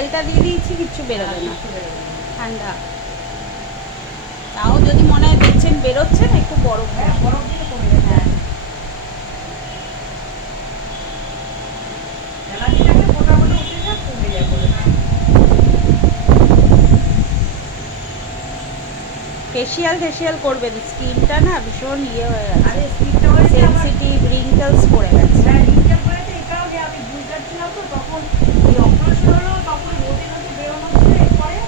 তেলটা দিয়ে দিয়েছি, কিচ্ছু বেরোবে না, ঠান্ডা। তাও যদি মনে হয় দেখছেন বেরোচ্ছে না, একটু বরফ, হ্যাঁ বরফ দিয়ে কমে যাবে। হ্যাঁ অ্যালার্জিটাকে ফোটা ফোটা উঠে যায়, কমে যায় বলে। ফেসিয়াল করবেন, স্কিনটা না ভীষণ ইয়ে হয়ে গেছে, আরে স্কিনটা হয়েছে আমার, সেনসিটিভ, রিঙ্কেলস পড়ে গেছে। হ্যাঁ রিঙ্কেল পড়েছে। এই কারণে আমি বুঝতে ছিলাম তো তখন, এই অপারেশন হলো তখন নদী নদী বেরোনো ছিল, এরপরে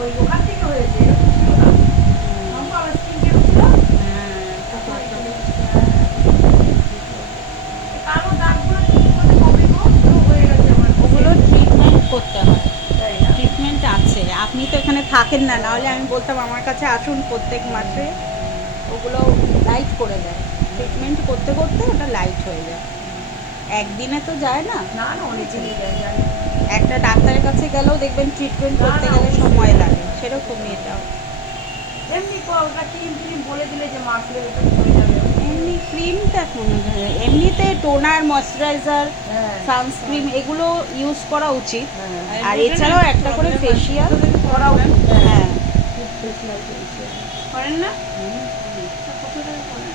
ওই ওখান থেকে হয়েছে, এরকম ছিল না। তখন তো আমার স্কিন কেমন ছিল, এখন এটা কালো দাগগুলো কি করে কমে গো? পুরো হয়ে গেছে আমার, ওগুলো ট্রিটমেন্ট করতে হয়, তাই না? ট্রিটমেন্ট আছে। আপনি তো এখানে থাকেন না, নাহলে আমি বলতাম আমার কাছে আসুন প্রত্যেক মাসে, ওগুলো লাইট করে দেয়, ট্রিটমেন্ট করতে করতে ওটা লাইট হয়ে যায়, একদিনে তো যায় না। না না অনেক দিনই যায়, জানি। একটা ডাক্তারের কাছে গেলেও দেখবেন ট্রিটমেন্ট করতে না, গেলে অবশ্যই। সময় লাগে, সেরকমই এটাও। এমনি ওটা ক্রিম ট্রিম বলে দিলে যে মাখলে ওটা হয়ে যাবে। এমনি ক্রিমটা কোনো, এমনিতে টোনার, ময়শ্চারাইজার, হ্যাঁ সানস্ক্রিন এগুলো ইউজ করা উচিত। হ্যাঁ আর এছাড়াও একটা করে ফেসিয়াল করা উচিত। হ্যাঁ ফেসিয়াল করেন না? কত টাকা করে?